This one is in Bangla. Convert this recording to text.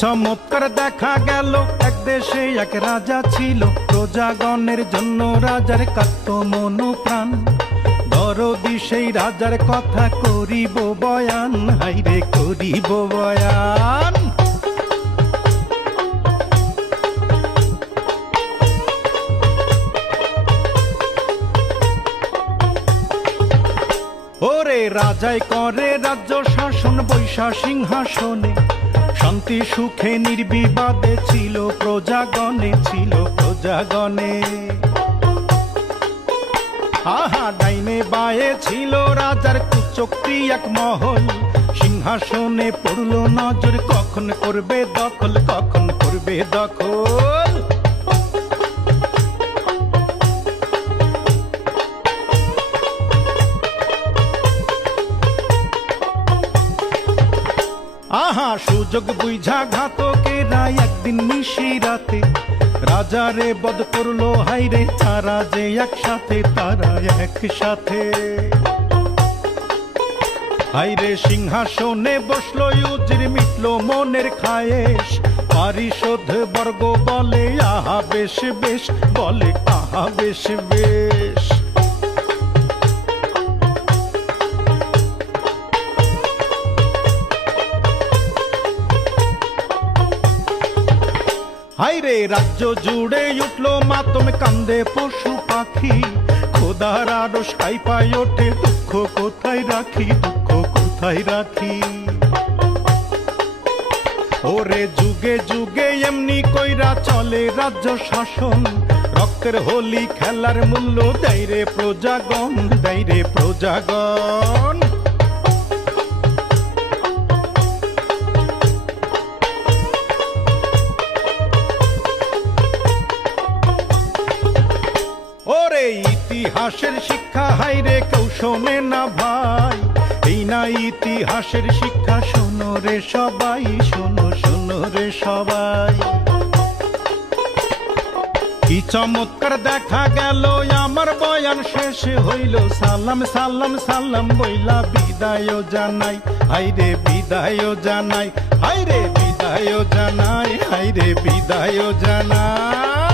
চমৎকার দেখা গেল, এক দেশে এক রাজা ছিল, প্রজাগণের জন্য রাজার কাঁদত মন প্রাণ। দরদি সেই রাজার কথা করিব বয়ান, হাইরে করিব বয়ান। ওরে রাজাই করে রাজ্য শাসন বৈশা সিংহাসনে, শান্তি সুখে নির্বিবাদে ছিল প্রজাগণে, ছিল প্রজাগণে। আহা ডাইনে বায়ে ছিল রাজার কুচক্রি এক মহল, সিংহাসনে পড়ল নজর, কখন করবে দখল, কখন করবে দখল। আহা সুযোগ বুঝা ঘাতকেরা একদিন নিশিরাতে রাজারে বধ করলো, হাইরে তারা যে একসাথে, তারা একসাথে। হাইরে সিংহাসনে বসলো ইউজির, মিটলো মনের খায়েশ, পারিষদ বর্গ বলে আহা বেশ বেশ, বলে আহা বেশ বেশ। হাইরে রাজ্য জুড়ে উঠলো মাতম, কান্দে পশু পাখি, খোদার আরশ কাঁপায় ওঠে, দুঃখ কোথায় রাখি, দুঃখ কোথায় রাখি। ওরে যুগে যুগে এমনি কইরা চলে রাজ্য শাসন, রক্তের হোলি খেলার মূল্য দেয় রে প্রজাগণ, দেয় রে প্রজাগণ। ওরে ইতিহাসের শিক্ষা হাইরে কেউ শোনে না ভাই, এই না ইতিহাসের শিক্ষা, শোনো রে সবাই, শোনো শোনো রে সবাই। কি চমৎকার দেখা গেল, আমার বয়ান শেষ হইল, সালাম সালাম সালাম বইলা বিদায় জানাই, হাইরে বিদায় জানাই, হাইরে বিদায় জানাই, হাইরে বিদায় জানাই।